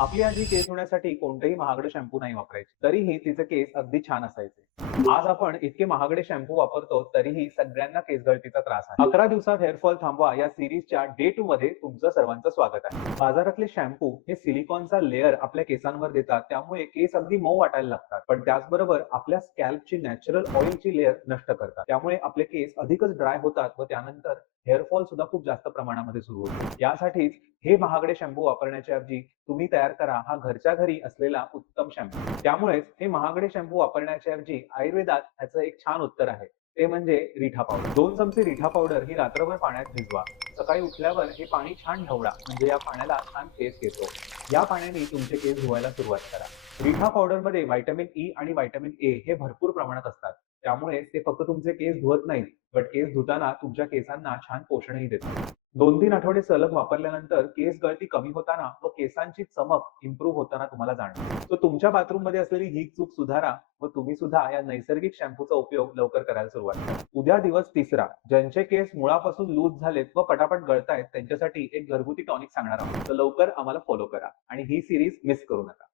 आपली आजी केस धुण्यासाठी कोणतेही महागडे शॅम्पू नाही वापरायची. तरीही तिचे केस अगदी छान असायचे. आज आपण इतके महागडे शॅम्पू वापरतो तरीही सगळ्यांना केस गळतीचा त्रास आहे. 11 दिवसात हेअरफॉल थांबवा या सीरीजच्या डे 2 मध्ये तुमचं सर्वांचं स्वागत आहे. बाजारातले शॅम्पू हे सिलिकॉनचा लेयर आपल्या केसांवर देतात, त्यामुळे केस अगदी मऊ वाटायला लागतात. पण त्याचबरोबर आपल्या स्कॅल्पची नॅचरल ऑइलची लेयर नष्ट करतात. त्यामुळे आपले केस अधिकच ड्राय होतात व त्यानंतर हेअरफॉल सुद्धा खूप जास्त प्रमाणामध्ये सुरू होतो. यासाठीच हे महागडे शॅम्पू वापरण्याच्या ऐवजी तुम्ही तयार करा हा घरच्या घरी असलेला उत्तम शॅम्पू. त्यामुळेच हे महागडे शॅम्पू वापरण्याच्या ऐवजी आयुर्वेदात ह्याचं एक छान उत्तर आहे. ते म्हणजे रिठा पावडर. 2 चमचे रिठा पावडर ही रात्रभर पाण्यात भिजवा. सकाळी उठल्यावर हे पाणी छान ढवळा, म्हणजे या पाण्याला छान टेस्ट येतो. या पाण्याने तुमचे केस धुवायला सुरुवात करा. रिठा पावडरमध्ये व्हिटॅमिन ई आणि व्हिटॅमिन ए हे भरपूर प्रमाणात असतात. त्यामुळे ते फक्त तुमचे केस धुवत नाहीत, पण केस धुताना तुमच्या केसांना छान पोषणही देतात. 2-3 आठवडे सलग वापरल्यानंतर केस गळती कमी होताना व केसांची चमक इम्प्रूव्ह होताना तुम्हाला जाणवेल. तर तुमच्या बाथरूममध्ये असलेली ही चूक सुधारा व तुम्ही सुद्धा या नैसर्गिक शॅम्पूचा उपयोग लवकर करायला सुरुवात करा. उद्या दिवस 3रा. ज्यांचे केस मुळापासून लूज झालेत व पटापट गळतायत त्यांच्यासाठी एक घरगुती टॉनिक सांगणार आहोत. तर लवकर आम्हाला फॉलो करा आणि ही सीरीज मिस करू नका.